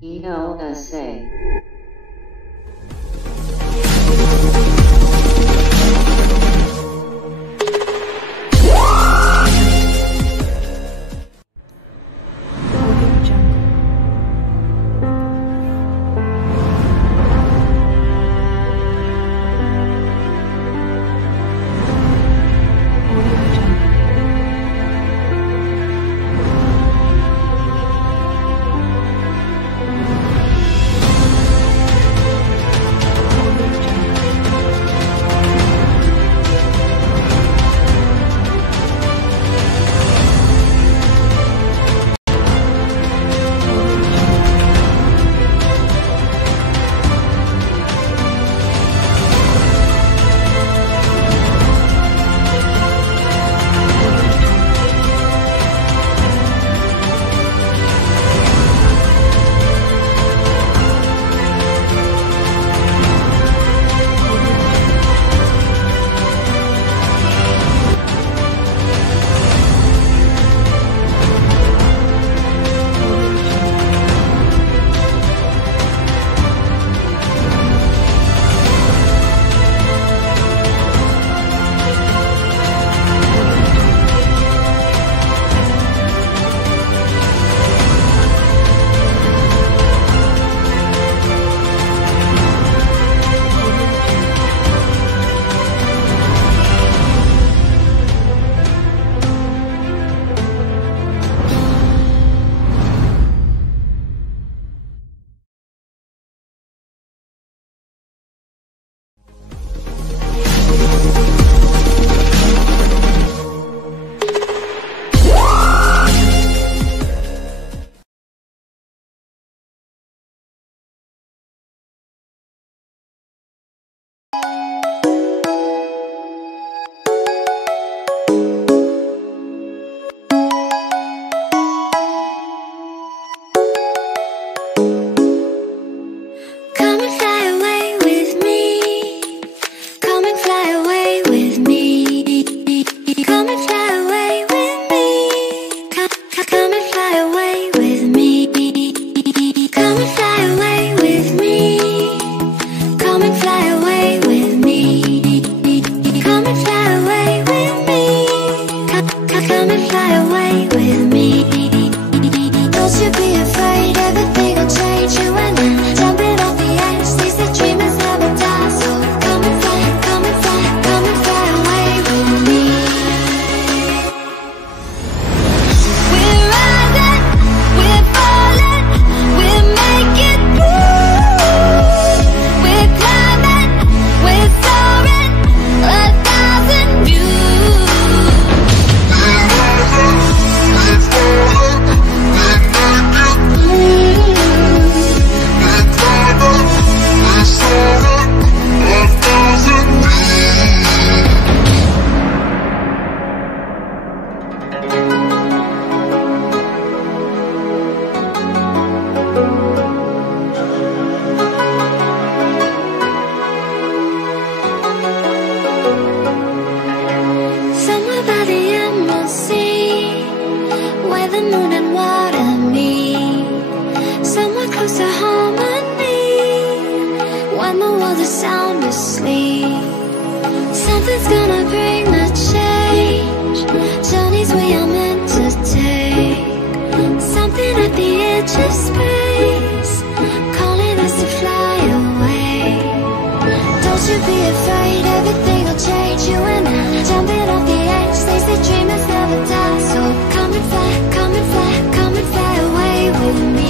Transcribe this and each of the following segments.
ELSA. Something's gonna bring the change. Journeys we are meant to take. Something at the edge of space, calling us to fly away. Don't you be afraid, everything will change. You and I, jumping off the edge. They say dreamers never die. So come and fly, come and fly, come and fly away with me.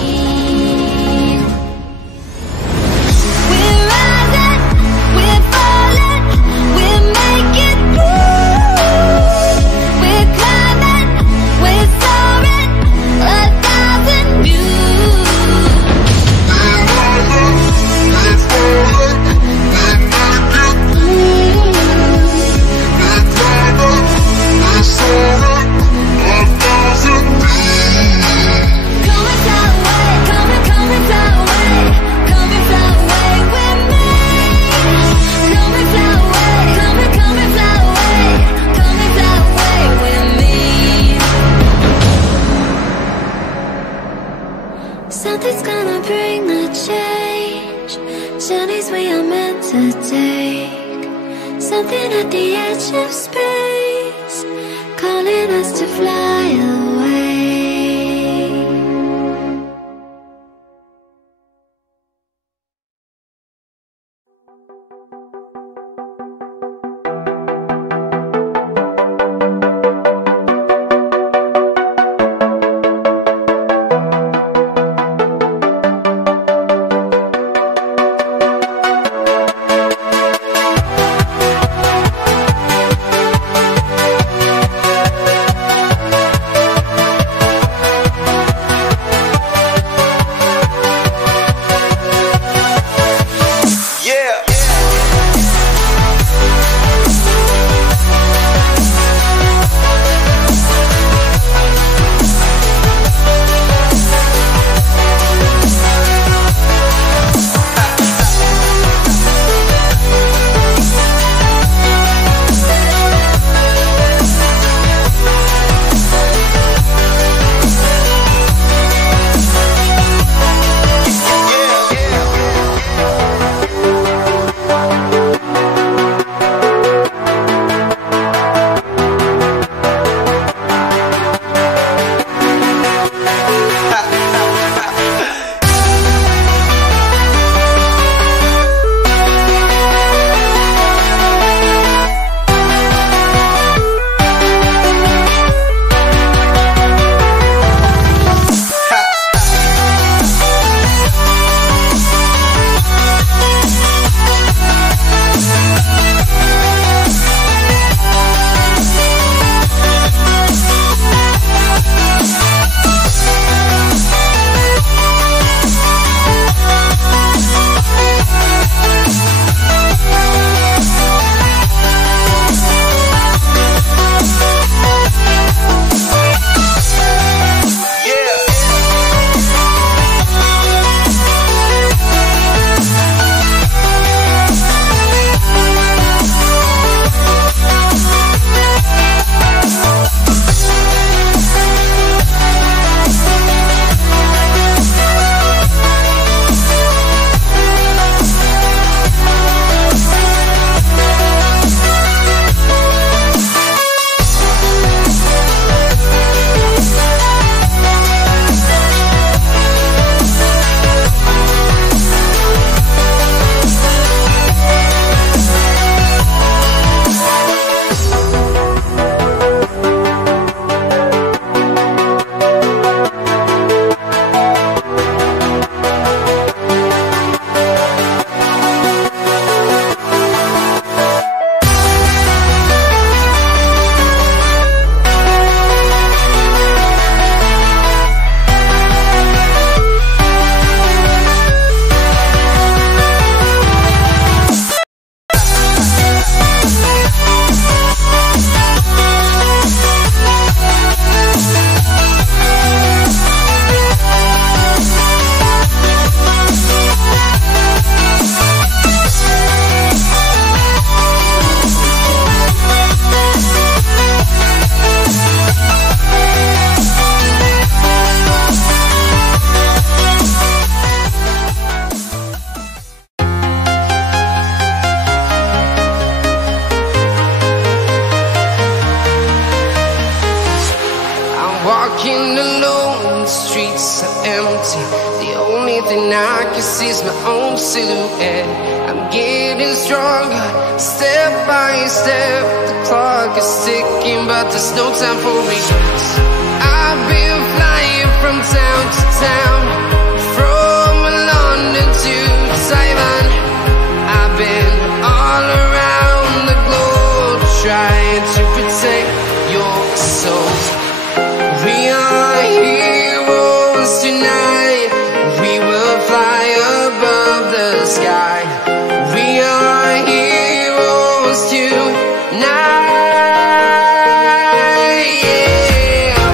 it's gonna bring the change. Journeys we are meant to take. Something at the edge of space, calling us to fly away. Walking alone, the streets are empty. The only thing I can see is my own silhouette. I'm getting stronger, step by step. The clock is ticking, but there's no time for regrets. I've been flying from town to town, from London to Taiwan. I've been all around the globe, trying to protect your soul. We are heroes tonight. We will fly above the sky. We are heroes tonight. Yeah.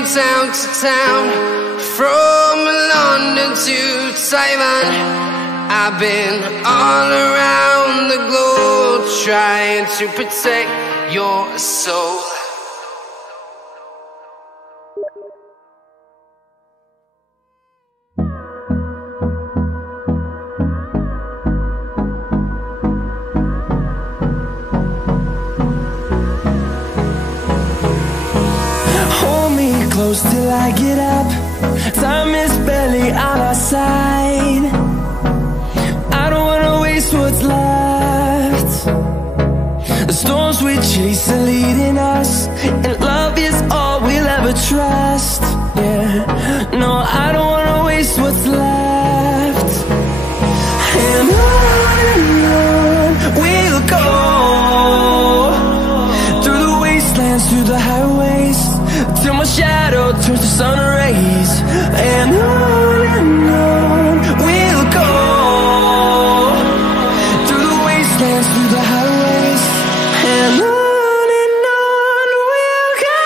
from town to town, from London to Taiwan. I've been all around the globe trying to protect your soul. Close till I get up. Time is barely on our side. I don't wanna waste what's left. The storms we chase are leading us, and love is all we'll ever trust. Yeah, no, I don't wanna waste what's left. And on we'll go, through the wastelands, through the highways, till my shadow turns to sun rays. And on we'll go, through the wastelands, through the highways, and on we'll go.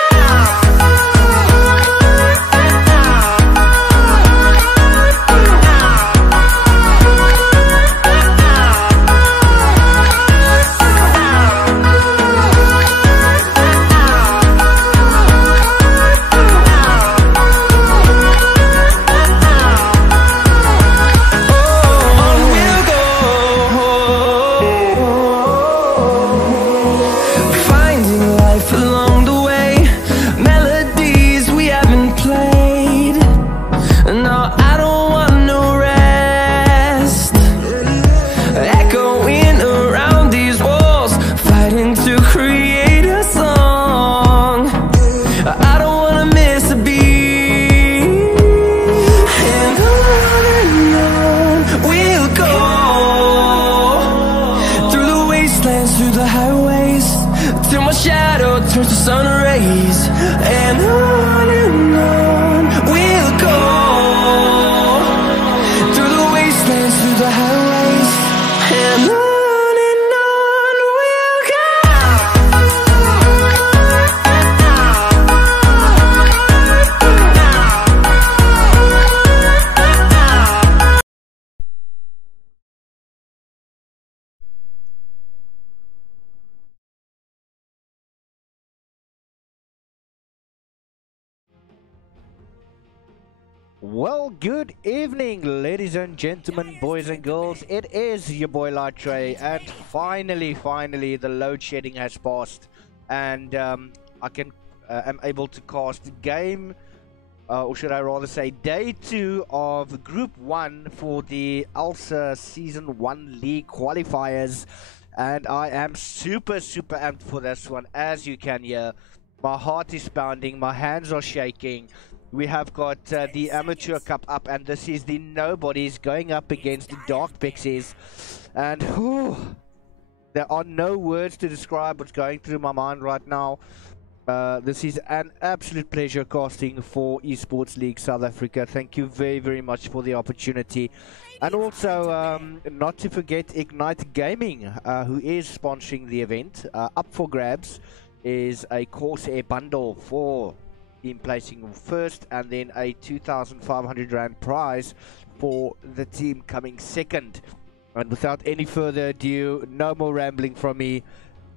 Through the highways, till my shadow turns to sun rays. And on we'll go, through the wastelands, through the highways, and on we'll go. Well, good evening, ladies and gentlemen, boys and girls. It is your boy Latre, and finally, the load shedding has passed, and I am able to cast game, or should I rather say, day 2 of Group 1 for the ELSA Season 1 League qualifiers, and I am super amped for this one. As you can hear, my heart is pounding, my hands are shaking. We have got the Amateur Cup up, and this is the Nobodies going up against the Dark Pixies. And there are no words to describe what's going through my mind right now. This is an absolute pleasure casting for Esports League South Africa. Thank you very much for the opportunity. And also, not to forget Ignite Gaming, who is sponsoring the event. Up for grabs is a Corsair bundle for team placing first, and then a 2,500 Rand prize for the team coming second. And without any further ado, no more rambling from me,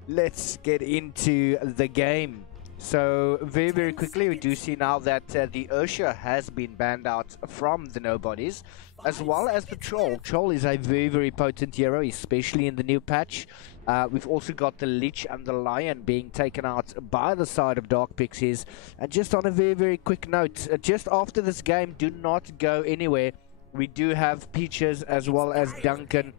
let's get into the game. So very quickly, we do see now that the ELSA has been banned out from the Nobodies, as well as the Troll. Troll is a very potent hero, especially in the new patch. We've also got the Lich and the Lion being taken out by the side of Dark Pixies. And just on a very quick note, just after this game, do not go anywhere. We do have Peaches as well as Duncan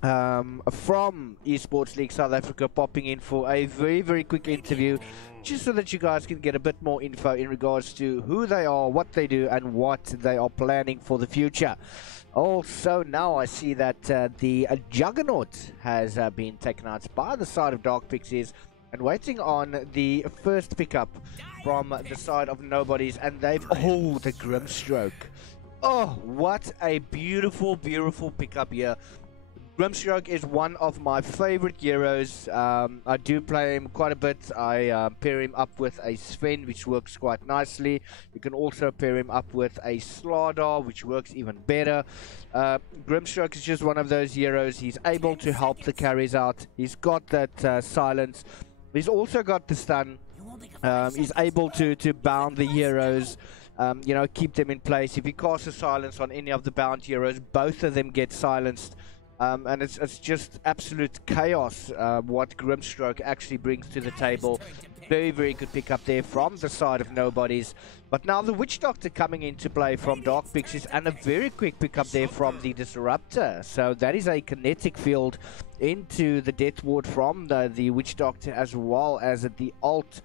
from Esports League South Africa popping in for a very quick interview, just so that you guys can get a bit more info in regards to who they are, what they do, and what they are planning for the future. Also, now I see that the Juggernaut has been taken out by the side of Dark Pixies, and waiting on the first pickup from the side of Nobodies, and they've the Grimstroke. Oh, what a beautiful pickup here. Grimstroke is one of my favorite heroes. I do play him quite a bit. I pair him up with a Sven, which works quite nicely. You can also pair him up with a Slardar, which works even better. Grimstroke is just one of those heroes. He's able to help the carries out. He's got that silence. He's also got the stun. He's able to bound the heroes. You know, keep them in place. If he casts a silence on any of the bound heroes, both of them get silenced. And it's just absolute chaos what Grimstroke actually brings to the table. Very, very good pick up there from the side of Nobodies. But now the Witch Doctor coming into play from Dark Pixies, and a very quick pick up there from the Disruptor. So that is a kinetic field into the Death Ward from the Witch Doctor, as well as the ult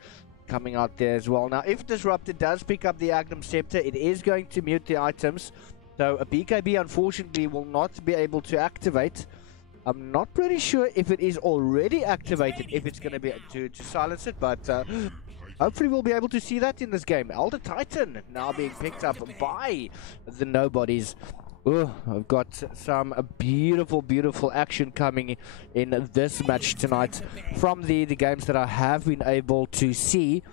coming out there as well. Now, if Disruptor does pick up the Agnum Scepter, it is going to mute the items. So a BKB unfortunately will not be able to activate. I'm not pretty sure if it is already activated, if it's going to be to silence it, but hopefully we'll be able to see that in this game. Elder Titan now being picked up by the Nobodies. Oh, I've got some beautiful, beautiful action coming in this match tonight from the games that I have been able to see.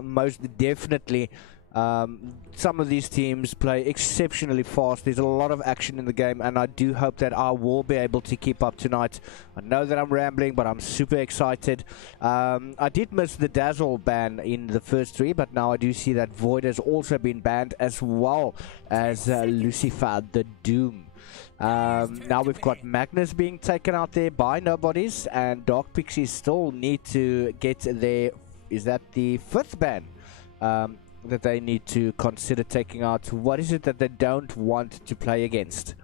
Most definitely. Some of these teams play exceptionally fast. There's a lot of action in the game, and I do hope that I will be able to keep up tonight. I know that I'm rambling, but I'm super excited. I did miss the Dazzle ban in the first three, but now I do see that Void has also been banned, as well as Lucifer the Doom. Now we've got Magnus being taken out there by Nobodies, and Dark Pixies still need to get their, is that the 5th ban? That they need to consider taking out. What is it that they don't want to play against?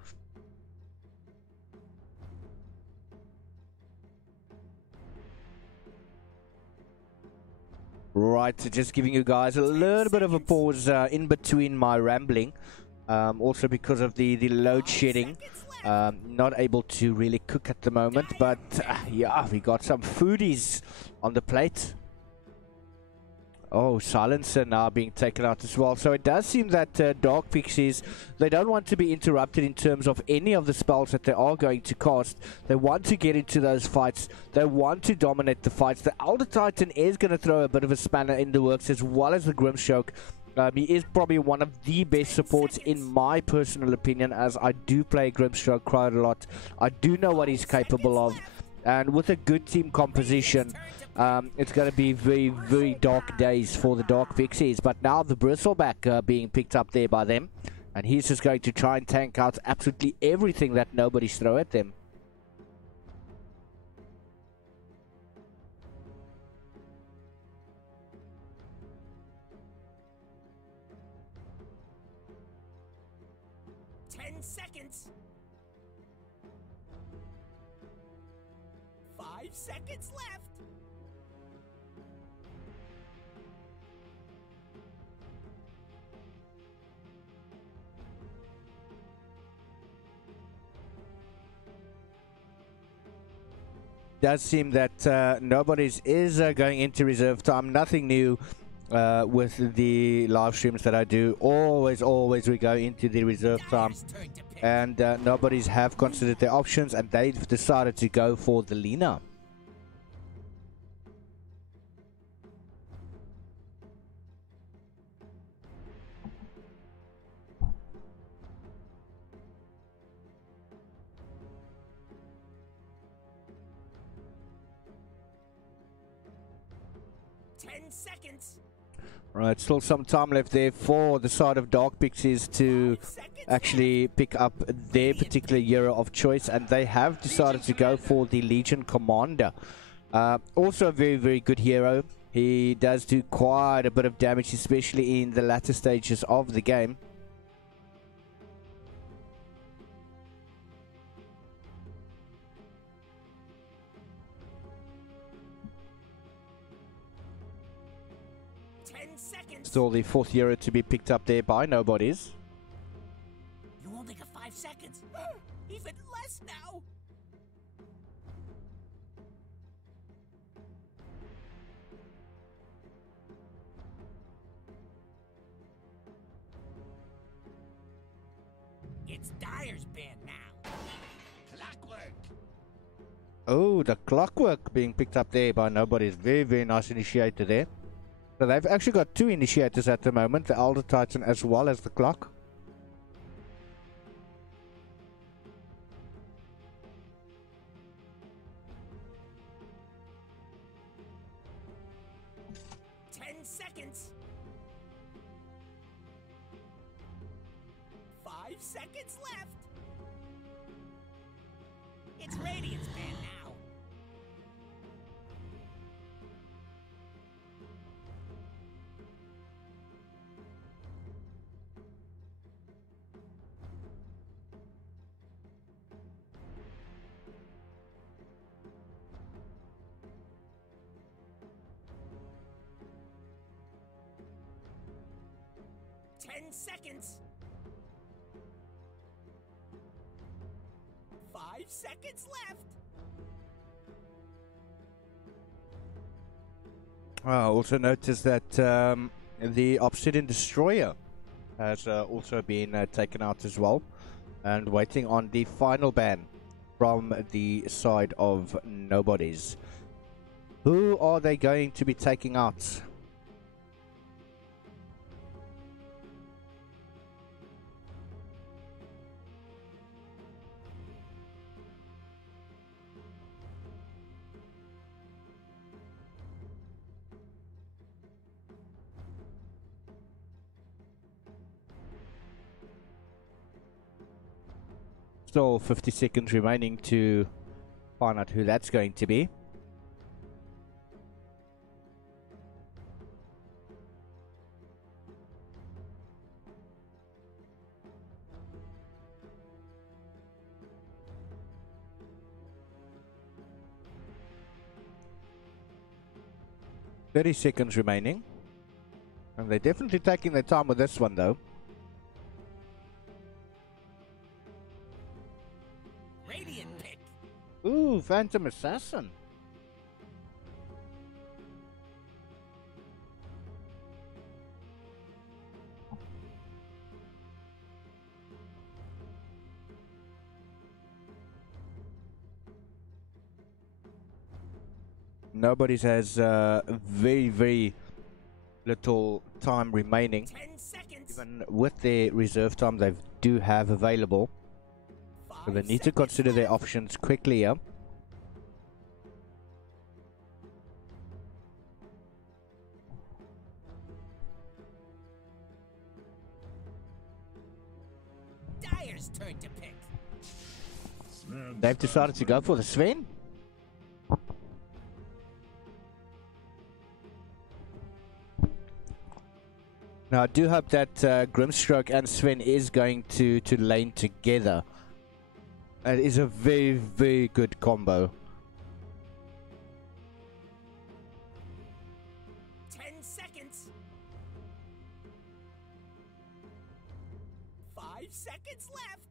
Right, so just giving you guys a little bit of a pause in between my rambling. Also because of the load shedding. Not able to really cook at the moment, but yeah, we got some foodies on the plate. Oh, Silencer now being taken out as well. So it does seem that Dark Pixies, they don't want to be interrupted in terms of any of the spells that they are going to cast. They want to get into those fights. They want to dominate the fights. The Elder Titan is going to throw a bit of a spanner in the works, as well as the Grimstroke. He is probably one of the best supports in my personal opinion, as I do play Grimstroke quite a lot. I do know what he's capable of. And with a good team composition, it's going to be very, very dark days for the Dark Pixies. But now the Bristleback being picked up there by them. And he's just going to try and tank out absolutely everything that Nobodies throw at them. Seconds. 5 seconds left. Does seem that Nobodies is going into reserve time. Nothing new with the live streams that I do. Always we go into the reserve time. And Nobodies have considered their options, and they've decided to go for the Lina. Seconds. Right, still some time left there for the side of Dark Pixies to actually pick up their particular hero of choice, and they have decided to go for the Legion Commander. Also a very, very good hero. He does do quite a bit of damage, especially in the latter stages of the game. Still the 4th hero to be picked up there by Nobodies. You only got 5 seconds. Even less now. It's Dyer's band now. Clock Oh, the clockwork being picked up there by Nobody's. Very, very nice initiator there. So they've actually got two initiators at the moment, the Elder Titan as well as the clock. Seconds. 5 seconds left. It's Radiant's ban now. Seconds. 5 seconds left. I also noticed that the Obsidian Destroyer has also been taken out as well, and waiting on the final ban from the side of Nobody's. Who are they going to be taking out? Still 50 seconds remaining to find out who that's going to be. $30 remaining. And they're definitely taking their time with this one though. Radiant pick. Ooh, Phantom Assassin. Nobody's has very, very little time remaining. 10 seconds. Even with their reserve time they do have available. So they need to consider their options quickly here. Dyer's turn to pick. They've decided to go for the Sven. Now I do hope that Grimstroke and Sven is going to lane together. It is a very, very good combo. 10 seconds. 5 seconds left.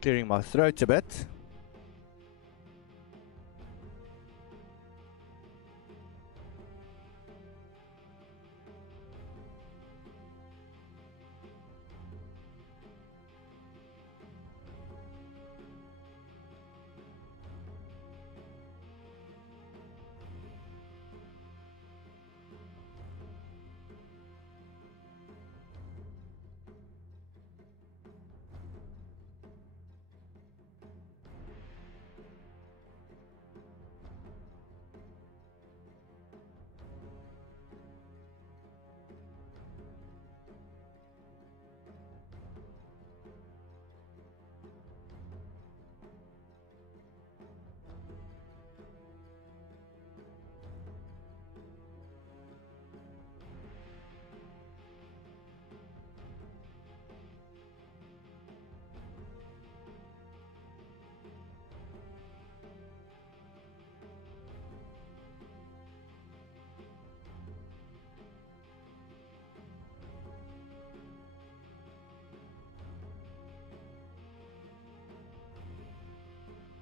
Clearing my throat a bit.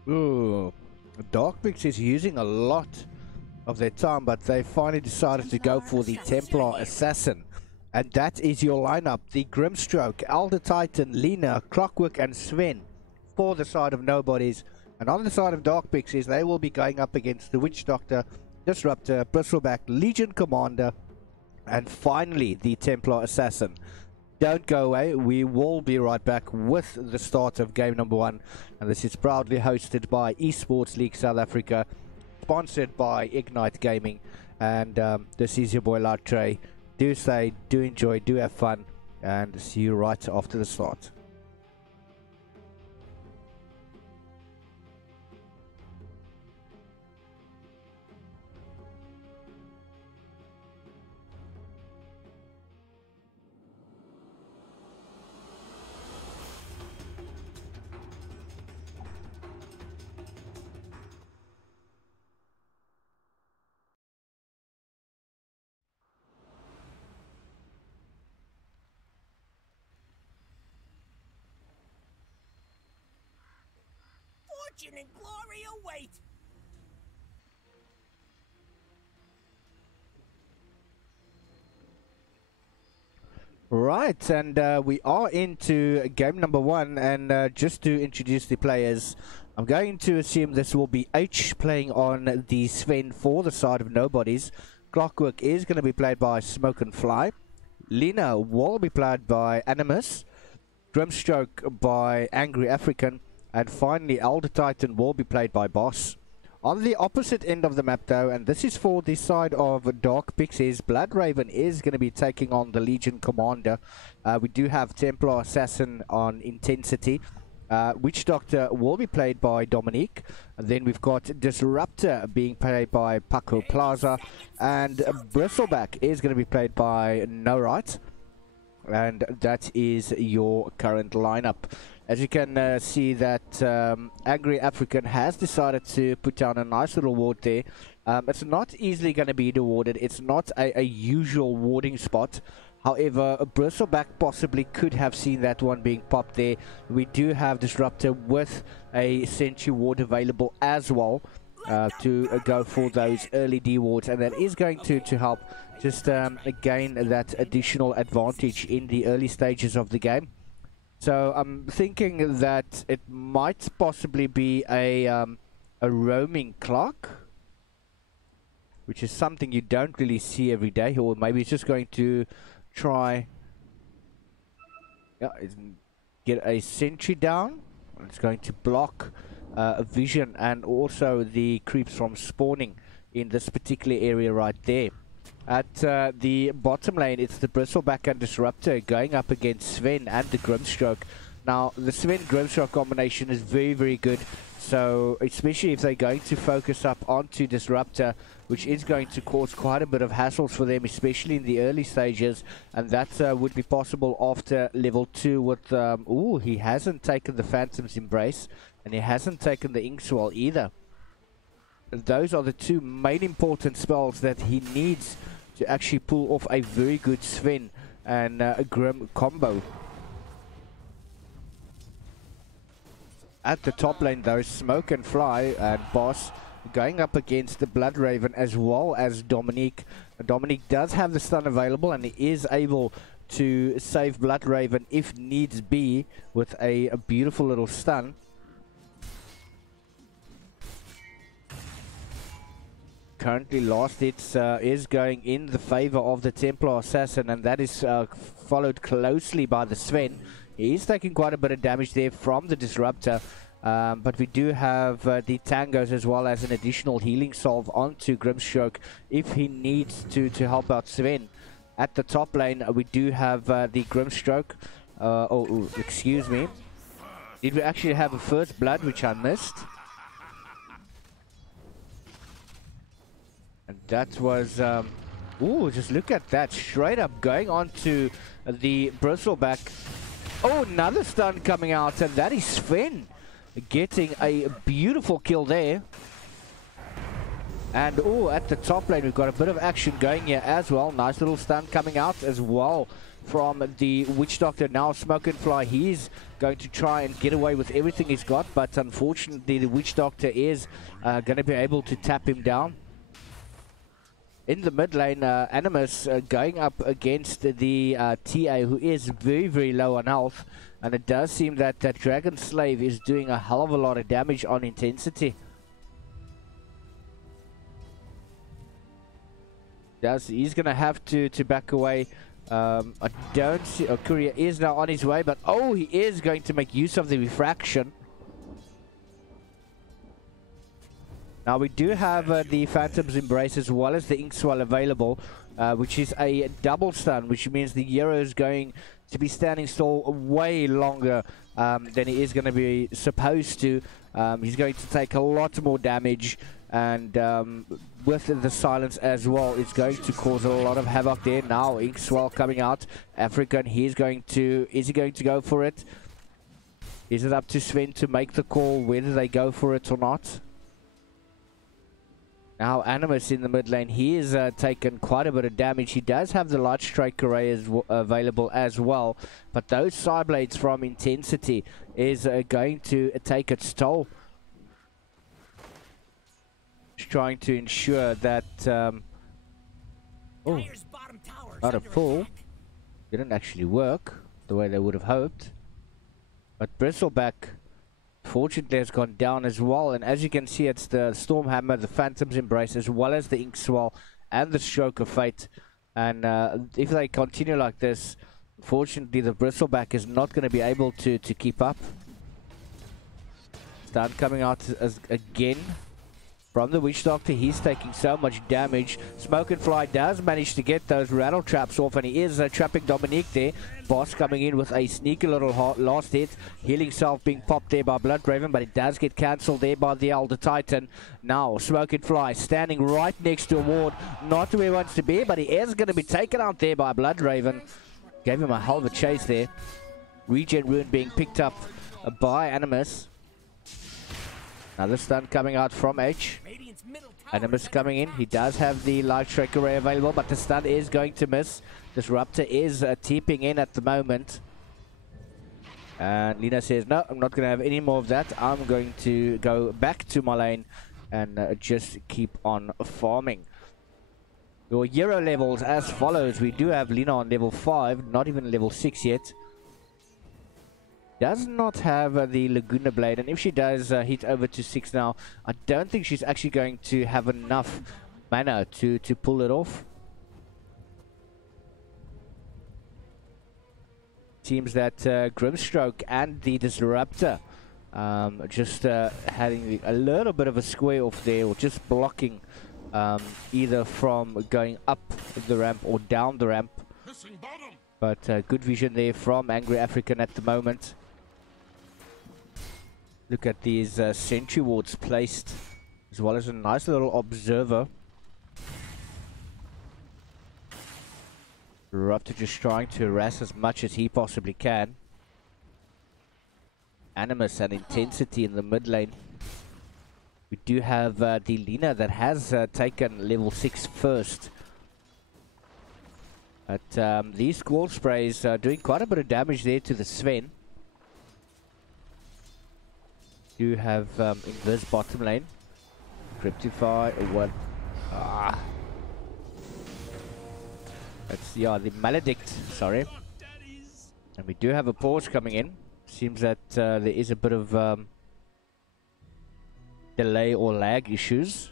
Ooh, Dark Pix is using a lot of their time, but they finally decided to go for the Templar Assassin. And that is your lineup. The Grimstroke, Elder Titan, Lena, Clockwork and Sven for the side of Nobodies. And on the side of Dark Pixies, they will be going up against the Witch Doctor, Disruptor, Bristleback, Legion Commander, and finally the Templar Assassin. Don't go away, we will be right back with the start of game number 1. And this is proudly hosted by Esports League South Africa, sponsored by Ignite Gaming. And this is your boy Latre. Do stay, do enjoy, do have fun, and see you right after the start. Fortune and glory await! Right, and we are into game number 1, and just to introduce the players, I'm going to assume this will be H playing on the Sven for the side of Nobodies. Clockwork is going to be played by Smoke and Fly. Lena will be played by Animus. Grimstroke by Angry African. And finally, Elder Titan will be played by Boss. On the opposite end of the map though, and this is for the side of Dark Pixies, Blood Raven is going to be taking on the Legion Commander. We do have Templar Assassin on Intensity. Witch Doctor will be played by Dominique. And then we've got Disruptor being played by Paco Plaza. And Bristleback is going to be played by No Right. And that is your current lineup. As you can see that Angry African has decided to put down a nice little ward there. It's not easily going to be rewarded. It's not a usual warding spot. However, Bristleback possibly could have seen that one being popped there. We do have Disruptor with a Sentry ward available as well to go for those early D wards. And that is going to help just gain that additional advantage in the early stages of the game. So I'm thinking that it might possibly be a roaming clock, which is something you don't really see every day, or maybe it's just going to try get a sentry down. It's going to block vision and also the creeps from spawning in this particular area right there. At the bottom lane, it's the Bristleback and Disruptor going up against Sven and the Grimstroke. Now, the Sven-Grimstroke combination is very, very good. So, especially if they're going to focus up onto Disruptor, which is going to cause quite a bit of hassles for them, especially in the early stages. And that would be possible after level 2 with... ooh, he hasn't taken the Phantom's Embrace, and he hasn't taken the Inkswell either. Those are the two main important spells that he needs to actually pull off a very good Sven and a Grim combo. At the top lane though, Smoke and Fly and Boss going up against the Blood Raven as well as Dominique. Dominique does have the stun available and he is able to save Blood Raven if needs be with a beautiful little stun. Currently last hits is going in the favor of the Templar Assassin, and that is followed closely by the Sven. He is taking quite a bit of damage there from the Disruptor, but we do have the Tangos as well as an additional healing salve onto Grimstroke if he needs to help out Sven. At the top lane we do have the Grimstroke. Oh, excuse me. Did we actually have a first blood which I missed? And that was, ooh, just look at that, straight up going on to the Bristleback. Oh, another stun coming out, and that is Sven getting a beautiful kill there. And oh, at the top lane, we've got a bit of action going here as well. Nice little stun coming out as well from the Witch Doctor. Now Smoke and Fly, he's going to try and get away with everything he's got, but unfortunately the Witch Doctor is going to be able to tap him down. In the mid lane, Animus going up against the TA, who is very, very low on health. And it does seem that that Dragon Slave is doing a hell of a lot of damage on intensity. He's going to have to back away. I don't see... Oh, Courier is now on his way, but oh, he is going to make use of the refraction. Now we do have the Phantom's Embrace as well as the Ink Swell available, which is a double stun, which means the hero is going to be standing still way longer than he is going to be supposed to. He's going to take a lot more damage, and with the silence as well, it's going to cause a lot of havoc there. Now Ink Swell coming out, African, is he going to go for it? Is it up to Sven to make the call whether they go for it or not? Now Animus in the mid lane, he is taken quite a bit of damage. He does have the Light Strike array available as well, but those Psyblades from Intensity is going to take its toll. Just trying to ensure that oh, not a pull. Didn't actually work the way they would have hoped. But Bristleback fortunately has gone down as well, and as you can see, it's the Stormhammer, the Phantom's Embrace, as well as the Ink Swell and the Stroke of Fate. And if they continue like this, unfortunately the Bristleback is not going to be able to keep up. Stun coming out again from the Witch Doctor. He's taking so much damage. Smoke and Fly does manage to get those rattle traps off, and he is trapping Dominique there. Boss coming in with a sneaky little last hit. Healing Self being popped there by Bloodraven, but it does get cancelled there by the Elder Titan. Now Smoke and Fly standing right next to a ward. Not where he wants to be, but he is going to be taken out there by Bloodraven. Gave him a hell of a chase there. Regen Rune being picked up by Animus. Another stun coming out from H. Animus coming in. He does have the Light Strike array available, but the stun is going to miss. Disruptor is teeping in at the moment. And Lina says, no, I'm not going to have any more of that. I'm going to go back to my lane and just keep on farming. Your hero levels as follows. We do have Lina on level 5, not even level 6 yet. Does not have the Laguna Blade, and if she does hit over to 6 now, I don't think she's actually going to have enough mana to pull it off. Seems that Grimstroke and the Disruptor just having a little bit of a square off there, or just blocking either from going up the ramp or down the ramp. But good vision there from Angry African at the moment. Look at these sentry wards placed, as well as a nice little observer. Disruptor just trying to harass as much as he possibly can. Animus and Intensity in the mid lane. We do have the Lina that has taken level 6 first. But these Squall Sprays are doing quite a bit of damage there to the Sven. Do have Invis bottom lane. Cryptify, what? That's, yeah, the Maledict, sorry. And we do have a pause coming in. Seems that there is a bit of delay or lag issues.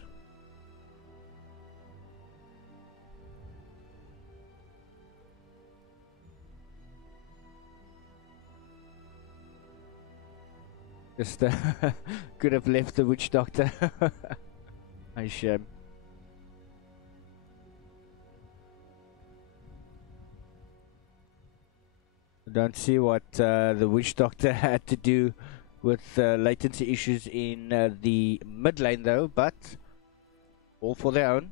Just could have left the Witch Doctor. I shame. Don't see what the Witch Doctor had to do with latency issues in the mid lane though, but all for their own.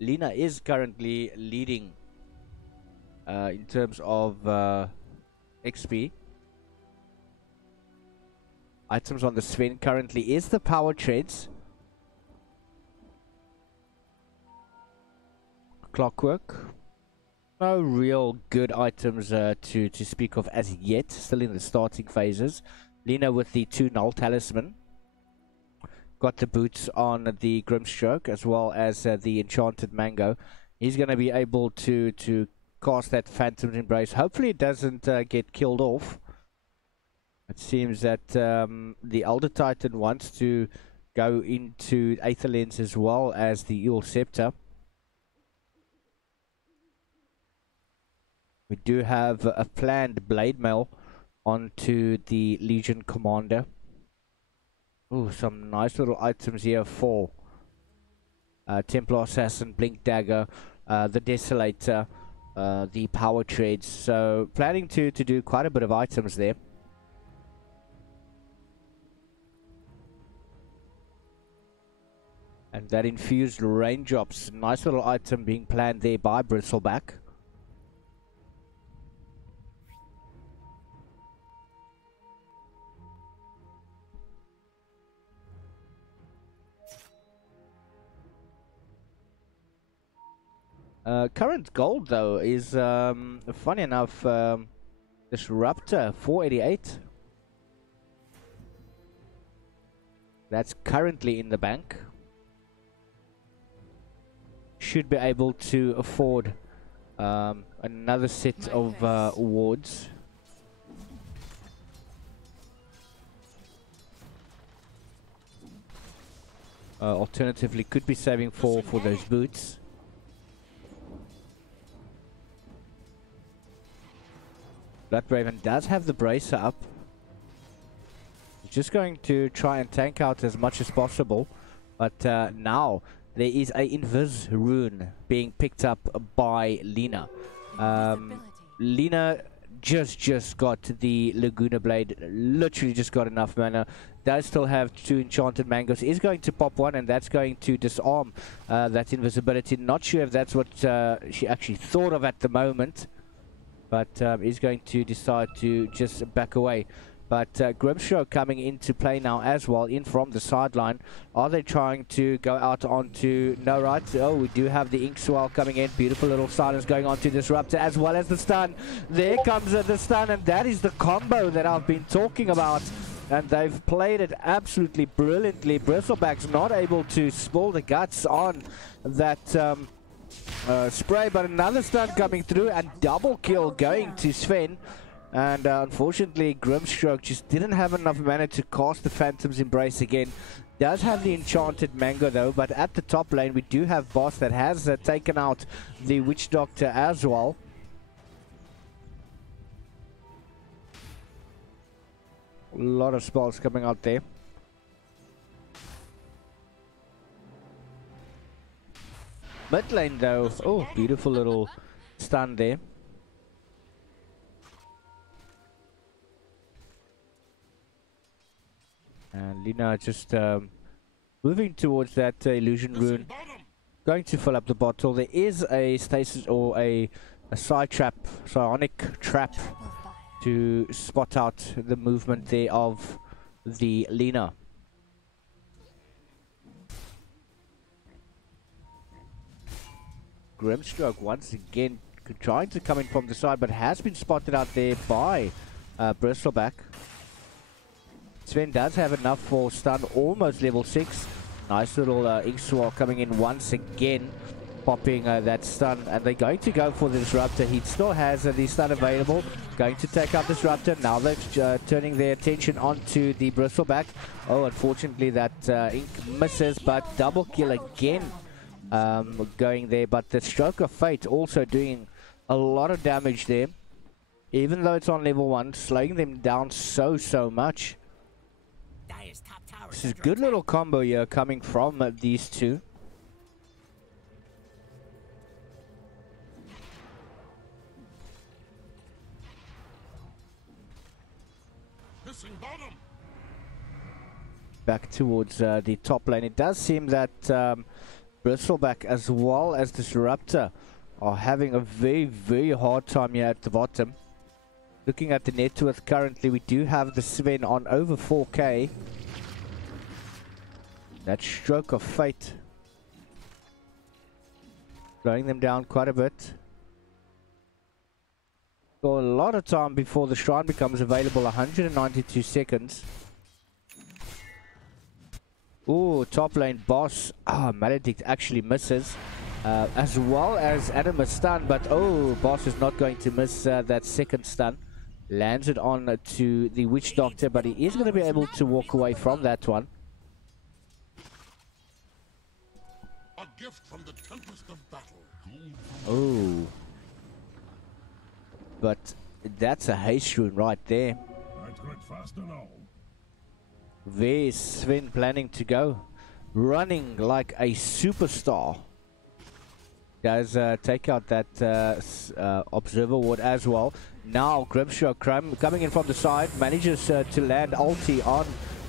Lina is currently leading in terms of XP. items on the Sven currently is the power treads. Clockwork. No real good items to speak of as yet. Still in the starting phases. Lena with the 2 null talisman. Got the boots on the Grimstroke as well as the enchanted mango. He's going to be able to cast that Phantom's Embrace. Hopefully it doesn't get killed off. It seems that the Elder Titan wants to go into Aether Lens as well as the Eel Scepter. We do have a planned Blade Mail onto the Legion Commander. Oh, some nice little items here for Templar Assassin, Blink Dagger, the Desolator, the Power Treads. So planning to do quite a bit of items there. And that infused raindrops, nice little item being planned there by Bristleback. Current gold though is funny enough, Disruptor 488. That's currently in the bank. Should be able to afford another set of awards. Alternatively, could be saving for those boots. Bloodbraven does have the bracer up. He's just going to try and tank out as much as possible. But now there is a Invis rune being picked up by Lena. Lena just got the Laguna Blade. Literally just got enough mana. Does still have 2 enchanted mangoes. Is going to pop one, and that's going to disarm that invisibility. Not sure if that's what she actually thought of at the moment. But is going to decide to just back away. But Grimstroke coming into play now as well, in from the sideline. Are they trying to go out onto... No, right? Oh, we do have the Ink Swell coming in. Beautiful little silence going on to Disruptor as well as the stun. There comes the stun, and that is the combo that I've been talking about. And they've played it absolutely brilliantly. Bristleback's not able to spill the guts on that... spray, but another stun coming through and double kill going to Sven. And unfortunately Grimstroke just didn't have enough mana to cast the Phantom's Embrace again. Does have the enchanted mango though, but at the top lane we do have Boss that has taken out the Witch Doctor as well. A lot of spells coming out there. Mid lane though, oh, beautiful little stun there. And Lena just moving towards that illusion rune, going to fill up the bottle. There is a stasis or a psionic trap to spot out the movement there of the Lena. Grimstroke once again trying to come in from the side, but has been spotted out there by Bristleback. Sven does have enough for stun, almost level 6. Nice little Ink Swell coming in once again, popping that stun, and they're going to go for the Disruptor. He still has the stun available, going to take out Disruptor. Now they're turning their attention onto the Bristleback. Oh, unfortunately that Ink misses, but double kill again going there. But the Stroke of Fate also doing a lot of damage there, even though it's on level 1, slowing them down so much. This is a good little combo here coming from these two. Back towards the top lane. It does seem that Bristleback as well as Disruptor are having a very hard time here at the bottom. Looking at the net worth currently, we do have the Sven on over 4k. That stroke of fate slowing them down quite a bit. So a lot of time before the shrine becomes available, 192 seconds. Ooh, top lane boss. Maledict actually misses. As well as Adam is stunned, but boss is not going to miss that second stun. Lands it on to the Witch Doctor, but he is going to be able to walk away from that one. A gift from the tempest of battle. Oh. But that's a haste rune right there. I'd go faster now. There's Sven planning to go. Running like a superstar. Does take out that observer ward as well. Now Grimstroke coming in from the side, manages to land ulti on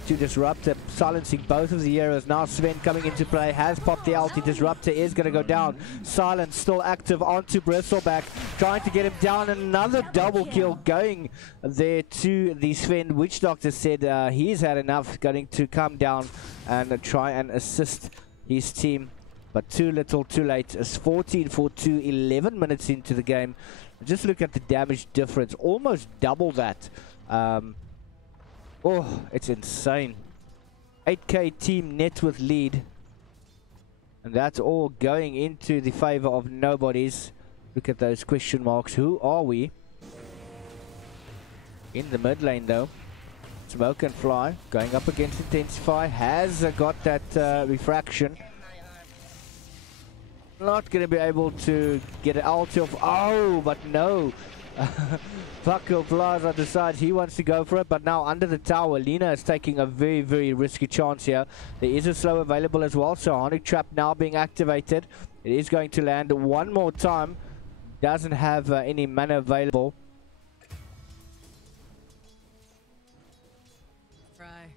to Disruptor, silencing both of the heroes. Now Sven coming into play, has popped the ulti. Disruptor is going to go down. Silence still active onto Bristleback, trying to get him down. Another double kill going there to the Sven. Witch Doctor said he's had enough, going to come down and try and assist his team. But too little, too late. It's 14 for 2, 11 minutes into the game. Just look at the damage difference. Almost double that. It's insane. 8k team net with lead. And that's all going into the favor of nobodies. Look at those question marks. Who are we? In the mid lane though. Smoke and Fly going up against Intensify. Has got that refraction. Not going to be able to get an ulti off. But no. Paco Plaza decides he wants to go for it. But now under the tower, Lina is taking a very, very risky chance here. There is a slow available as well. So Sonic Trap now being activated. It is going to land one more time. Doesn't have any mana available.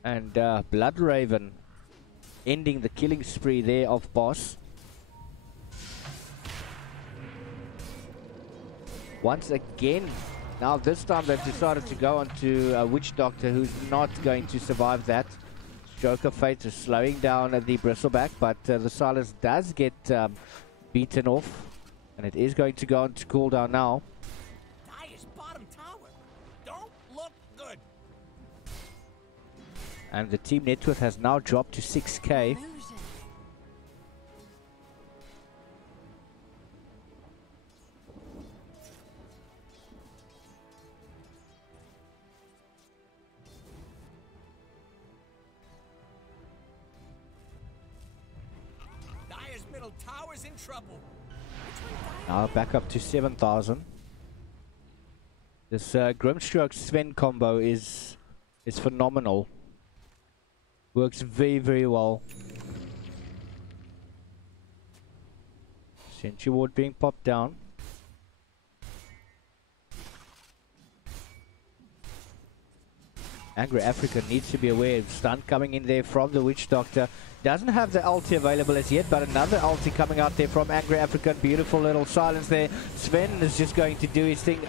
And Blood Raven ending the killing spree there of boss. Once again, now this time they've decided to go on to Witch Doctor, who's not going to survive that. Stroke of Fate is slowing down the Bristleback, but the Silence does get beaten off, and it is going to go on to cooldown now. Dire's bottom tower. Don't look good. And the team net worth has now dropped to 6k. Middle tower's in trouble. Now back up to 7,000. This Grimstroke Sven combo is phenomenal. Works very, very well. Sentry ward being popped down. Angry Africa needs to be aware of stun coming in there from the Witch Doctor. Doesn't have the ulti available as yet, but another ulti coming out there from Angry African. Beautiful little silence there. Sven is just going to do his thing.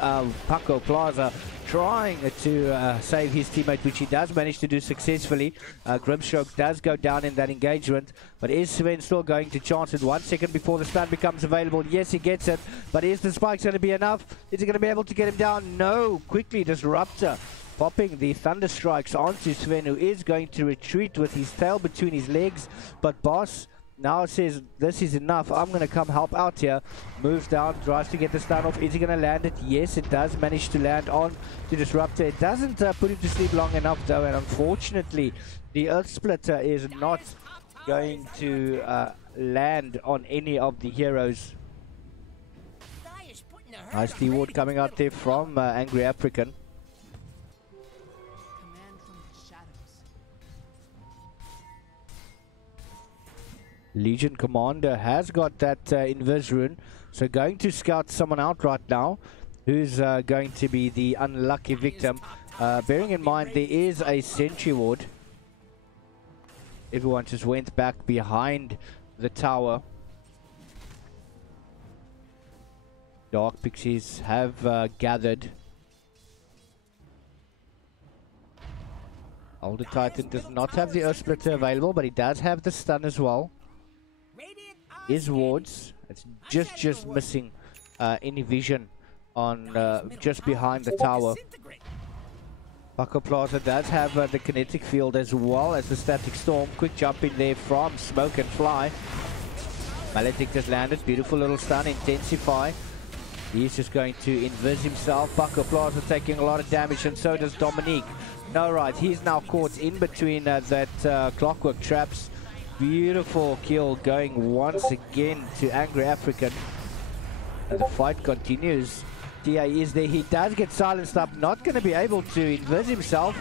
Paco Plaza trying to save his teammate, which he does manage to do successfully. Grimstroke does go down in that engagement, but is Sven still going to chance it 1 second before the stun becomes available? Yes, he gets it, but is the spikes going to be enough? Is he going to be able to get him down? No. Quickly, Disruptor popping the thunder strikes onto Sven, who is going to retreat with his tail between his legs. But boss now says, this is enough, I'm going to come help out here. Moves down, tries to get the stun off. Is he going to land it? Yes, it does manage to land on to Disruptor. It doesn't put him to sleep long enough though, and unfortunately the Earth Splitter is not going to land on any of the heroes. Nice D-ward coming out there from Angry African. Legion Commander has got that Invis rune, so going to scout someone out right now who's going to be the unlucky victim. Bearing in mind there is a sentry ward. Everyone just went back behind the tower. Dark Pixies have gathered. Older Titan does not have the Earth Splitter available, but he does have the stun as well. His wards, it's just missing any vision on just behind the tower. Paco Plaza does have the kinetic field as well as the static storm. Quick jump in there from Smoke and Fly. Maletic just landed, beautiful little stun, intensify. He's just going to invis himself. Paco Plaza taking a lot of damage, and so does Dominique. No, right, he's now caught in between that clockwork traps. Beautiful kill going once again to Angry African. And the fight continues. TA is there. He does get silenced up. Not going to be able to invis himself.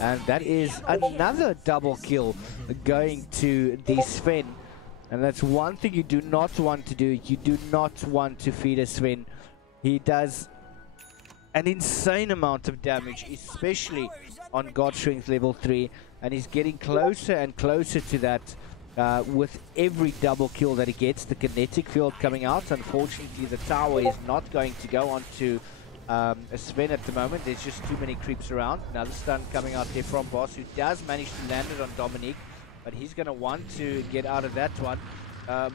And that is another double kill going to the Sven. And that's one thing you do not want to do. You do not want to feed a Sven. He does an insane amount of damage, especially on God Strength level 3. And he's getting closer and closer to that. With every double kill that he gets, the kinetic field coming out. Unfortunately, the tower is not going to go onto a Sven at the moment. There's just too many creeps around. Another stun coming out there from Boss, who does manage to land it on Dominique, but he's going to want to get out of that one.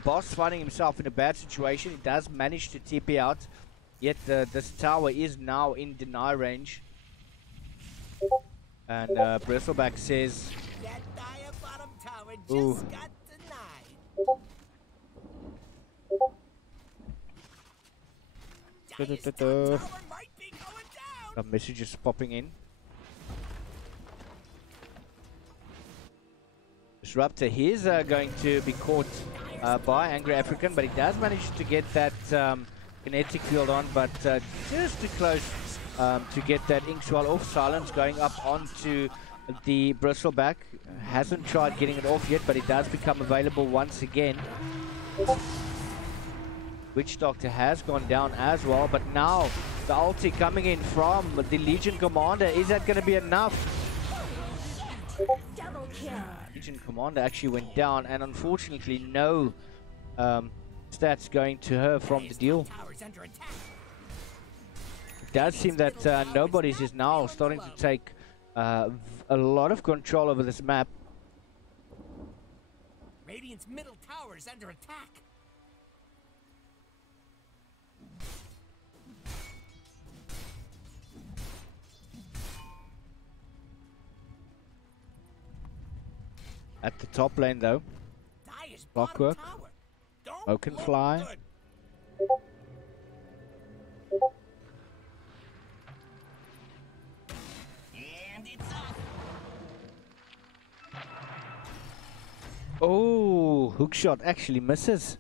Boss finding himself in a bad situation. He does manage to TP out, yet this tower is now in deny range. And Bristleback says, ooh. Some messages popping in. Disruptor, he is going to be caught by Angry African, but he does manage to get that kinetic field on, but just too close to get that Inkswell off. Silence going up onto the Bristleback. Hasn't tried getting it off yet, but it does become available once again. Witch Doctor has gone down as well, but now the ulti coming in from the Legion Commander. Is that going to be enough? Legion Commander actually went down, and unfortunately no stats going to her from the deal. It does seem that Nobody's is now starting to take a lot of control over this map. Radiant's middle tower is under attack. At the top lane though, Clockwork, Smoke and Fly. Oh, hookshot actually misses.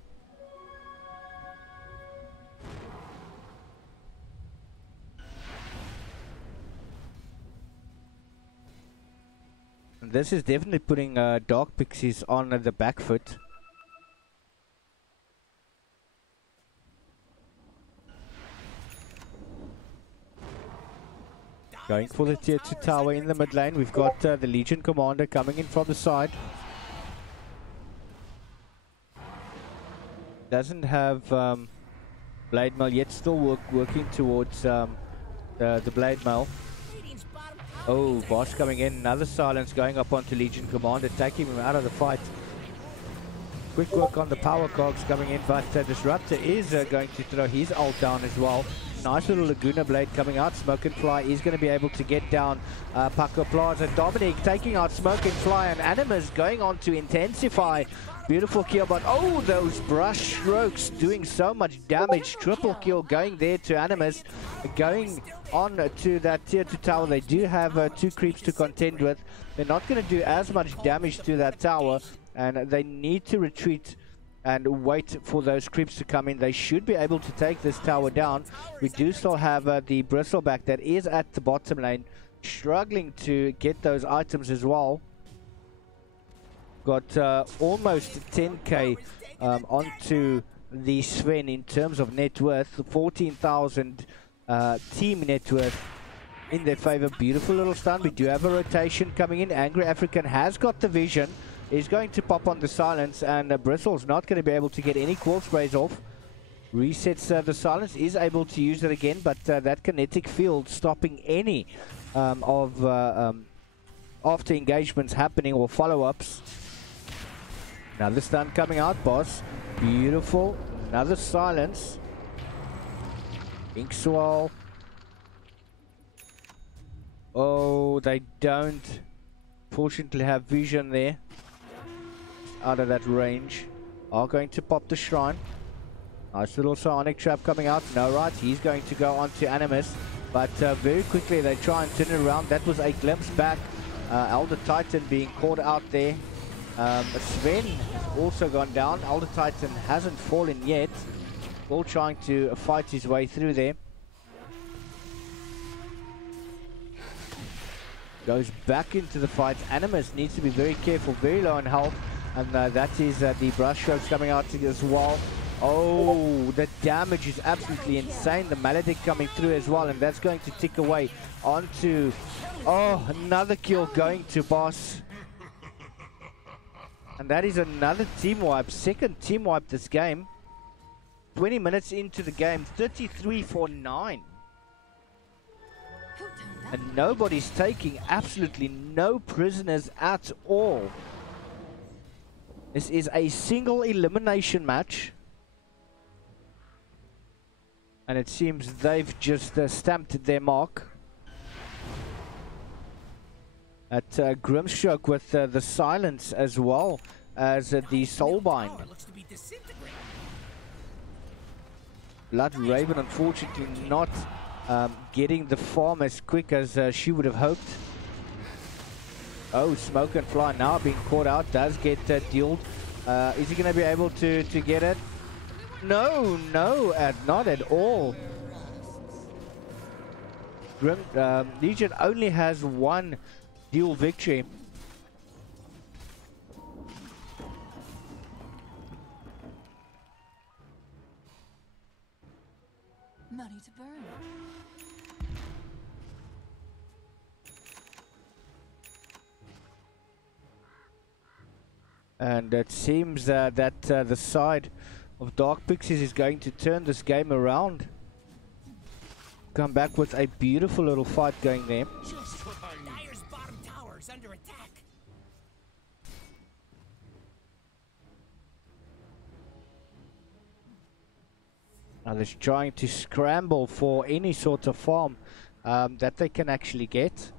And this is definitely putting Dark Pixies on the back foot. Going for the tier 2 tower in the mid lane. We've got the Legion Commander coming in from the side. Doesn't have Blade Mail yet, still working towards the Blade Mail. Oh, Boss coming in, another silence going up onto Legion Commander, taking him out of the fight. Quick work on the power cogs coming in, but Disruptor is going to throw his ult down as well. Nice little Laguna Blade coming out. Smoke and Fly is going to be able to get down Paco Plaza. Dominic taking out Smoke and Fly, and Animus going on to intensify. Beautiful kill, but oh, those brush strokes doing so much damage. Triple kill going there to Animus. Going on to that tier 2 tower. They do have 2 creeps to contend with. They're not going to do as much damage to that tower, and they need to retreat and wait for those creeps to come in. They should be able to take this tower down. We do still have the Bristleback that is at the bottom lane, struggling to get those items as well. Got almost 10k onto the Sven in terms of net worth. 14,000 team net worth in their favor. Beautiful little stun. We do have a rotation coming in. Angry African has got the vision. Is going to pop on the silence, and Bristle's not going to be able to get any quill sprays off. Resets the silence, is able to use it again, but that kinetic field stopping any of after engagements happening or follow-ups. Another stun coming out, boss. Beautiful. Another silence. Ink swirl. Oh, they don't fortunately have vision there. Out of that range. Are going to pop the shrine. Nice little psionic trap coming out. No, right. He's going to go on to Animus. But very quickly they try and turn it around. That was a glimpse back. Elder Titan being caught out there. Sven has also gone down. Elder Titan hasn't fallen yet. All trying to fight his way through there. Goes back into the fight. Animus needs to be very careful. Very low on health. And that is the brush strokes coming out as well. Oh, the damage is absolutely insane. The Maledict coming through as well. And that's going to tick away onto... Oh, another kill going to boss. And that is another team wipe. Second team wipe this game. 20 minutes into the game. 33 for 9. And nobody's taking absolutely no prisoners at all. This is a single elimination match. And it seems they've just stamped their mark. At Grimstroke with the silence as well as the Soulbind. Blood Raven unfortunately not getting the farm as quick as she would have hoped. Oh, Smoke and Fly now being caught out. Does get dealed. Is he going to be able to get it? No, not at all. Legion only has one dual victory. Money to burn. And it seems that the side of Dark Pixies is going to turn this game around. Come back with a beautiful little fight going there. Dyer's bottom tower is under attack. Now they're trying to scramble for any sort of farm that they can actually get.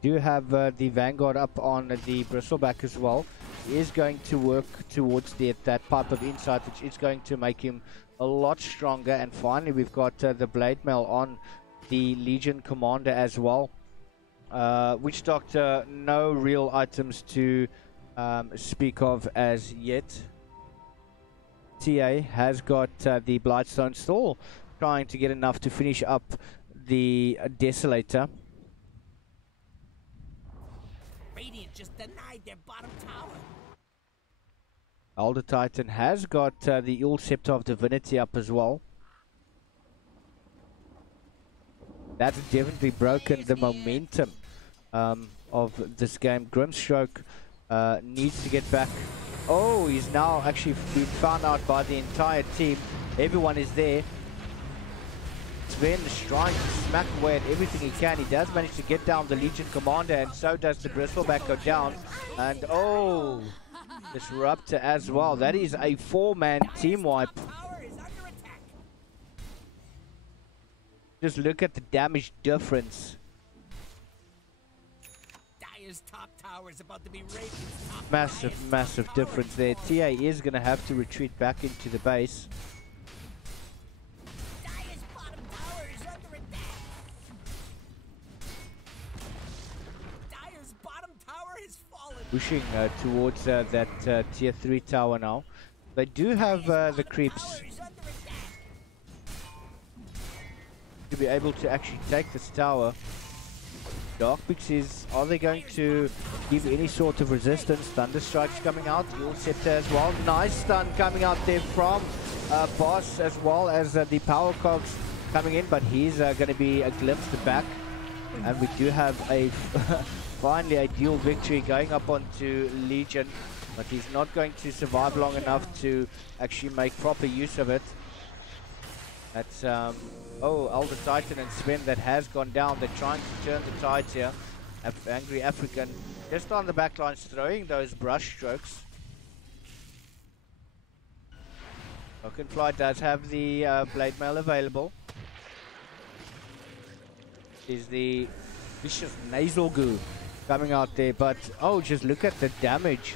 Do have the Vanguard up on the Bristleback as well. He is going to work towards that pipe of insight, which is going to make him a lot stronger. And finally we've got the Blade Mail on the Legion Commander as well. Witch Doctor, no real items to speak of as yet. TA has got the Blightstone Stall, trying to get enough to finish up the Desolator. Radiant just denied their bottom tower. Elder Titan has got the Ul Scepter of Divinity up as well. That's definitely broken the momentum of this game. Grimstroke needs to get back. Oh, he's now actually been found out by the entire team. Everyone is there. Sven is trying to smack away at everything he can. He does manage to get down the Legion Commander, and so does the Bristleback go down. And oh, Disruptor as well. That is a 4-man team wipe. Just look at the damage difference. Dyer's top tower is about to be Raven's top. Massive difference there. TA is going to have to retreat back into the base. Dyer's bottom tower is under attack. Dyer's bottom tower has fallen. Pushing towards that tier 3 tower now. They do have the creeps to be able to actually take this tower. Dark Pixies, are they going to give any sort of resistance? Thunder Strikes coming out, Ul Scepter as well. Nice stun coming out there from Boss, as well as the Power Cogs coming in, but he's going to be glimpsed back. And we do have a finally a dual victory going up onto Legion. but he's not going to survive long enough to actually make proper use of it. That's oh, Elder Titan and Sven that has gone down. They're trying to turn the tides here. Angry African just on the back lines throwing those brush strokes. Fly does have the blade mail available. Is the vicious nasal goo coming out there, but oh, just look at the damage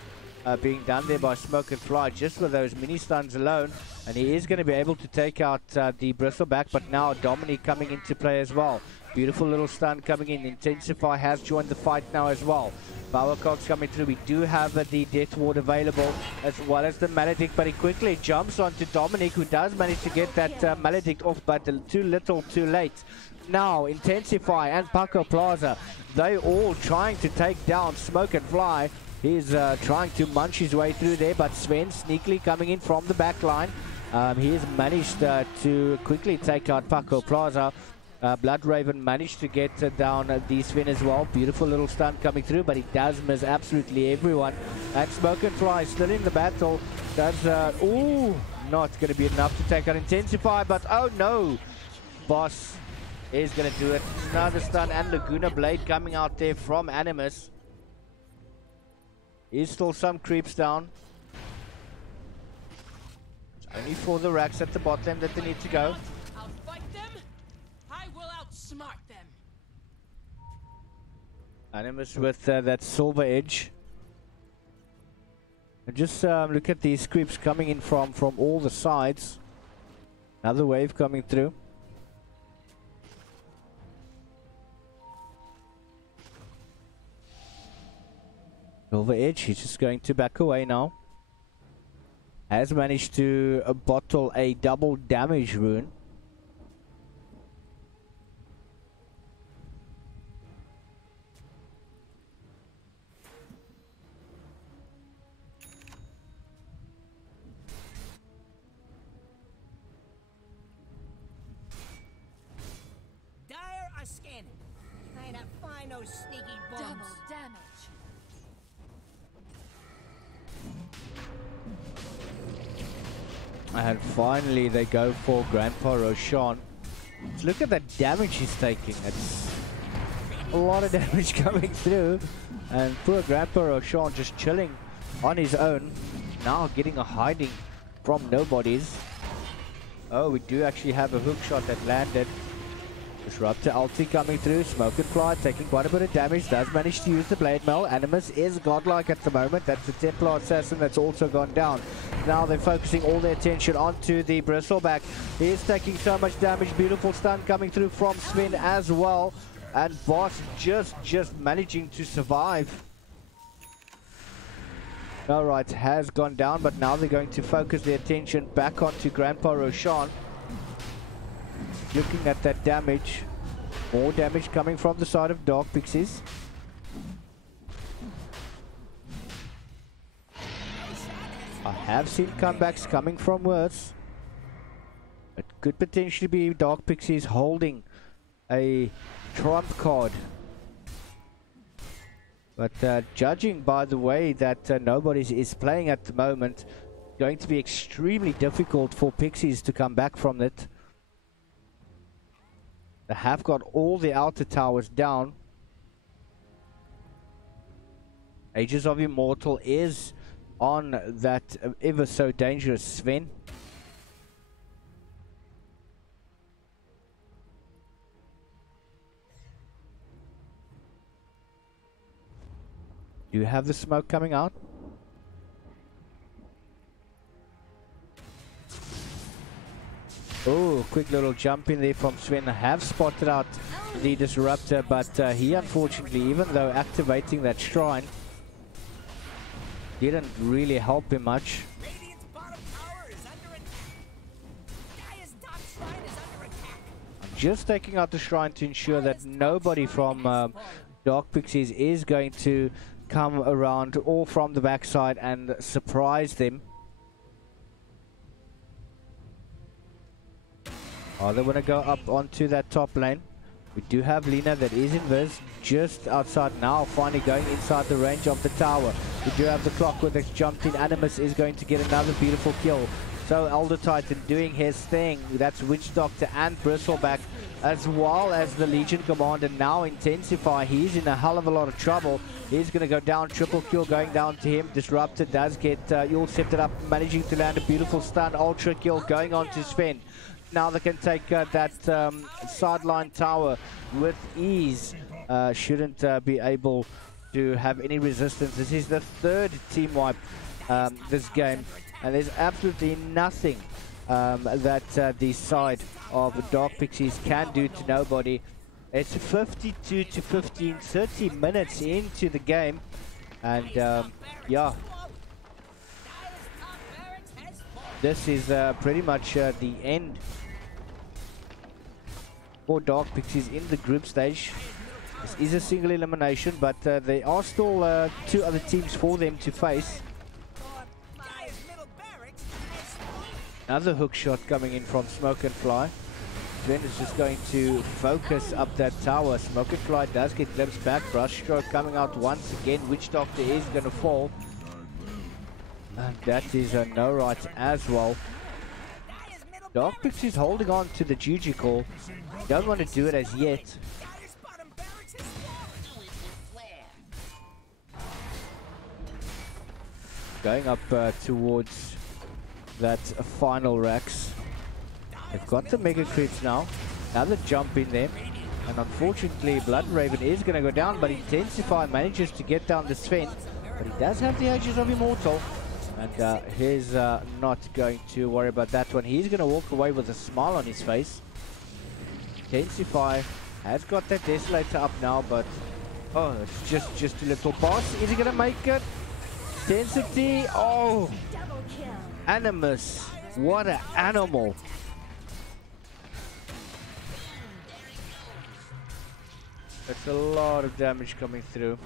being done there by Fly just with those mini stuns alone, and he is going to be able to take out the bristleback. But now Dominic coming into play as well. Beautiful little stun coming in. Intensify has joined the fight now as well. Power Cogs coming through. We do have the Death Ward available as well as the Maledict, but he quickly jumps onto Dominic, who does manage to get that Maledict off, but too little too late. Now Intensify and Paco Plaza, they all trying to take down Smoke and Fly. He's trying to munch his way through there, but Sven sneakily coming in from the back line. He has managed to quickly take out Paco Plaza. Blood Raven managed to get down the Sven as well. Beautiful little stun coming through, but he does miss absolutely everyone. And Smoke and Fly still in the battle. Does ooh, not going to be enough to take out Intensify, but oh no, Boss is going to do it. Another stun and Laguna Blade coming out there from Animus. Is still some creeps down. It's only for the racks at the bottom that they need to go. I'll fight them. I will outsmart them. Animus with that silver edge. And just look at these creeps coming in from all the sides. Another wave coming through. Silver Edge, he's just going to back away now. Has managed to bottle a double damage rune. Dire are scanning. Trying to find those sneaky bombs. Double damage. And finally they go for Grandpa Roshan. Look at that damage he's taking. It's a lot of damage coming through. And poor Grandpa Roshan just chilling on his own. Now getting a hiding from nobodies. Oh, we do actually have a hook shot that landed. Disruptor ulti coming through. Smoke and Fly taking quite a bit of damage. Does manage to use the blade mail. Animus is godlike at the moment. That's the Templar Assassin that's also gone down. Now they're focusing all their attention onto the bristleback. He is taking so much damage. Beautiful stun coming through from Sven as well. And Boss just managing to survive. Alright, has gone down, but now they're going to focus their attention back onto Grandpa Roshan. Looking at that damage. More damage coming from the side of Dark Pixies. I have seen comebacks coming from worse. It could potentially be Dark Pixies holding a trump card. But judging by the way that nobody is playing at the moment, going to be extremely difficult for Pixies to come back from it. They have got all the outer towers down. Ages of Immortal is on that ever so dangerous Sven. Do you have the smoke coming out? Oh, quick little jump in there from Sven. I have spotted out the Disruptor, but he unfortunately, even though activating that shrine, didn't really help him much. Radiant's bottom tower is under attack. Dire's top shrine is under attack. I'm just taking out the shrine to ensure that nobody from Dark Pixies is going to come around or from the backside and surprise them. Oh, they want to go up onto that top lane. We do have Lina that is invis just outside now, finally going inside the range of the tower. We do have the Clockwork that's jumped in. Animus is going to get another beautiful kill. So Elder Titan doing his thing. That's Witch Doctor and Bristleback, as well as the Legion Commander now Intensify. He's in a hell of a lot of trouble. He's going to go down. Triple kill going down to him. Disruptor does get Yule set it up, managing to land a beautiful stun. Ultra kill going on to Sven. Now they can take that sideline tower with ease. Shouldn't be able to have any resistance. This is the third team wipe this game, and there's absolutely nothing that the side of Dark Pixies can do to nobody. It's 52 to 15, 30 minutes into the game, and yeah, this is pretty much the end for Dark Pixies in the group stage. This is a single elimination, but there are still two other teams for them to face. Another hook shot coming in from Smoke and Fly. Sven is just going to focus up that tower. Smoke and Fly does get glimpsed back. Brush stroke coming out once again. Witch Doctor is going to fall. And that is a no right as well. Dark Pixies holding on to the GG call. Don't want to do it as yet. Going up towards that final racks. They've got the Mega Creeps now. Another jump in there. And unfortunately, Blood Raven is going to go down, but Intensify manages to get down the Sven. But he does have the Aegis of Immortal. And he's not going to worry about that one. He's going to walk away with a smile on his face. Intensify has got that Desolator up now, but oh, it's just a little pass. Is he going to make it? Intensity, oh! Animus, what an animal. That's a lot of damage coming through.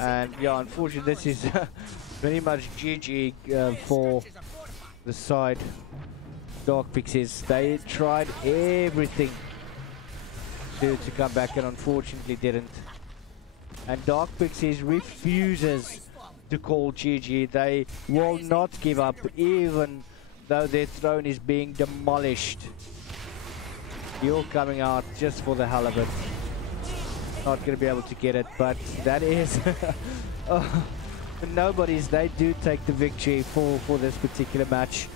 And yeah, unfortunately this is very much GG for the side Dark Pixies. They tried everything to come back and unfortunately didn't. And Dark Pixies refuses to call GG. They will not give up even though their throne is being demolished. You're coming out just for the hell of it. Not going to be able to get it, but that is oh, nobody's. They do take the victory for this particular match.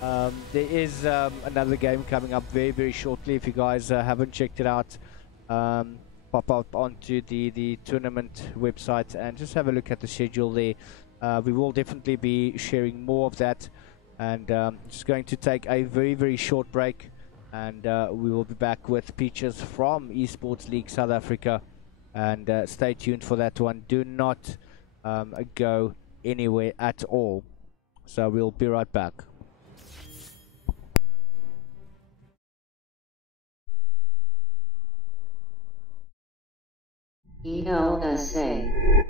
There is another game coming up very shortly. If you guys haven't checked it out, pop up onto the tournament website and just have a look at the schedule there. We will definitely be sharing more of that, and just going to take a very short break, and we will be back with Peaches from Esports League South Africa, and stay tuned for that one. Do not go anywhere at all. So we'll be right back. ELSA.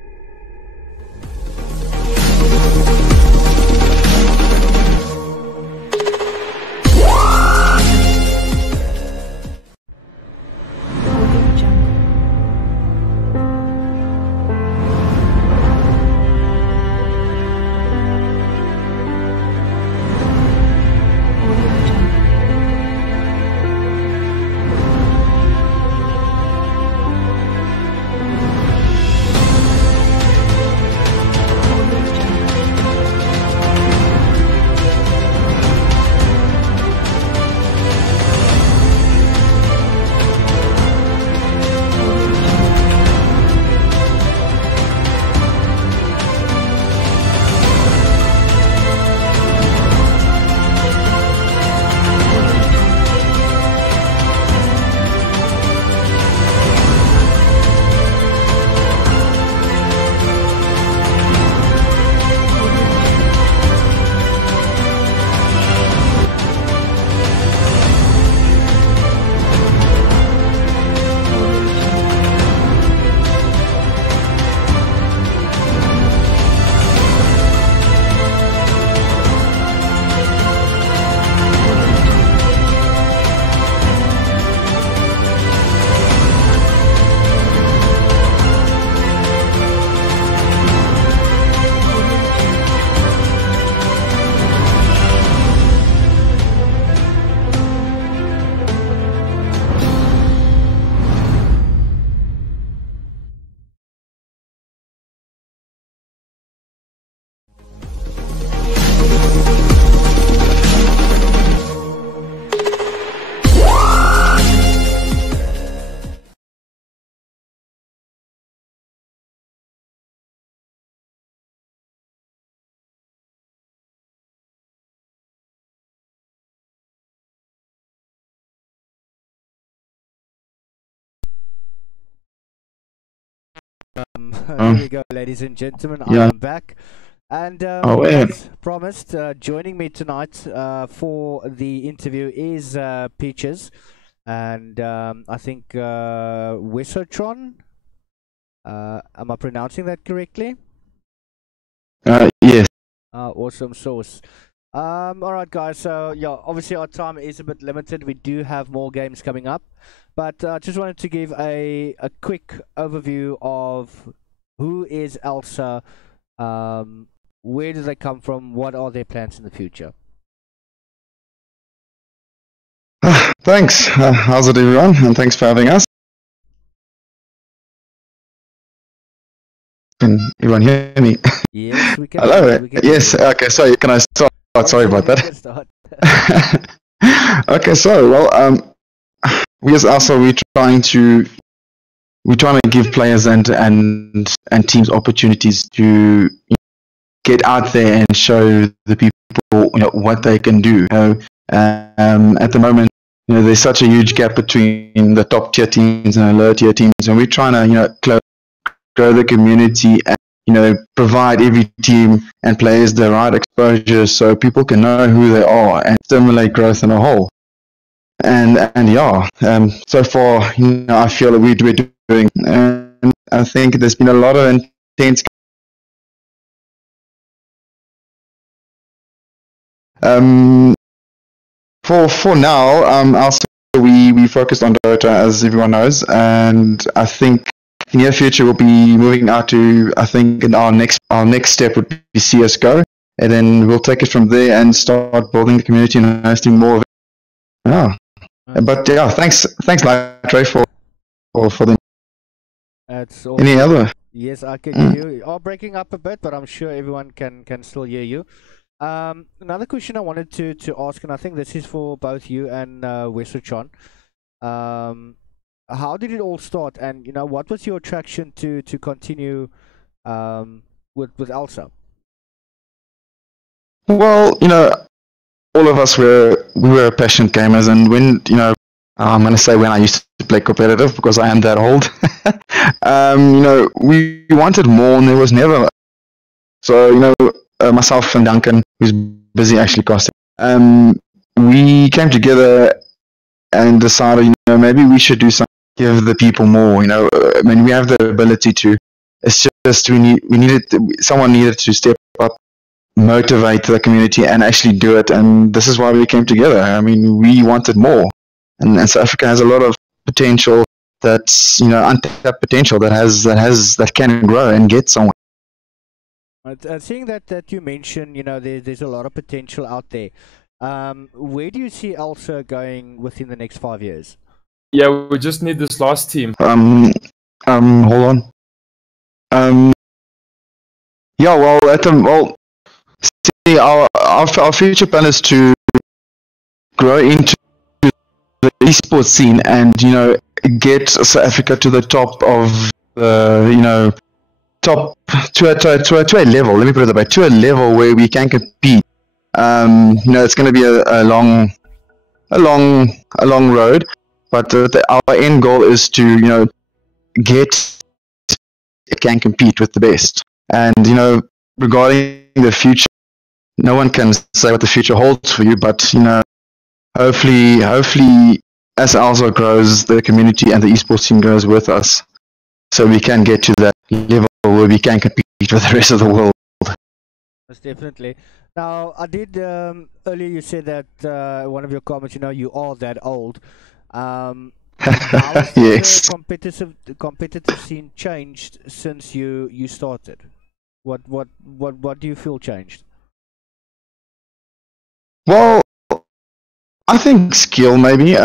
Here we go, ladies and gentlemen. I Yeah. am back. And Oh, yeah. as promised, joining me tonight for the interview is Peaches. And I think Wissotron. Am I pronouncing that correctly? Yes. Awesome sauce. Alright guys, so yeah, obviously our time is a bit limited. We do have more games coming up. But I just wanted to give a quick overview of who is ELSA, where do they come from, what are their plans in the future? Thanks. How's it, everyone? And thanks for having us. Can everyone hear me? Yes, we can. Hello. We can Yes. hear you. Okay. So can I start? Sorry about You that. can start. Okay. So we as ELSA we're trying to give players and teams opportunities to get out there and show the people what they can do. At the moment, there's such a huge gap between the top tier teams and the lower tier teams, and we're trying to grow the community and provide every team and players the right exposure so people can know who they are and stimulate growth in a whole. And yeah, so far I feel that we're doing, and I think there's been a lot of intense. For now, also we focused on Dota, as everyone knows, and I think in the near future we'll be moving out to, I think our next step would be CS:GO, and then we'll take it from there and start building the community and hosting more of it. Yeah. But yeah, thanks Lightre for the. That's Any awesome. other? Yes, I can hear you. You are breaking up a bit, but I'm sure everyone can still hear you. Another question I wanted to ask, and I think this is for both you and Wessachon. How did it all start, and what was your attraction to continue with ELSA? Well, all of us we were passionate gamers, and when I'm going to say when I used to play competitive because I am that old. We wanted more, and there was never. So myself and Duncan, who's busy actually casting, we came together and decided, maybe we should do something, give the people more. I mean, we have the ability to. It's just someone needed to step up, motivate the community, and actually do it. And this is why we came together. I mean, we wanted more, and South Africa has a lot of potential. That's untapped potential that can grow and get somewhere. Seeing that you mentioned, there's a lot of potential out there. Where do you see ELSA going within the next 5 years? Yeah, we just need this last team. Hold on. Yeah, well, see, our future plan is to grow into the esports scene and get South Africa to the top of the top to a level. Let me put it that way, to a level where we can compete. It's going to be a long road, but our end goal is to can compete with the best. And regarding the future, no one can say what the future holds for you, but hopefully as ELSA grows, the community and the esports team grows with us, so we can get to that level where we can compete with the rest of the world. Yes, definitely. Now, I did earlier. You said that one of your comments, you are that old. How has Yes. the competitive scene changed since you started? What do you feel changed? Well, I think skill maybe.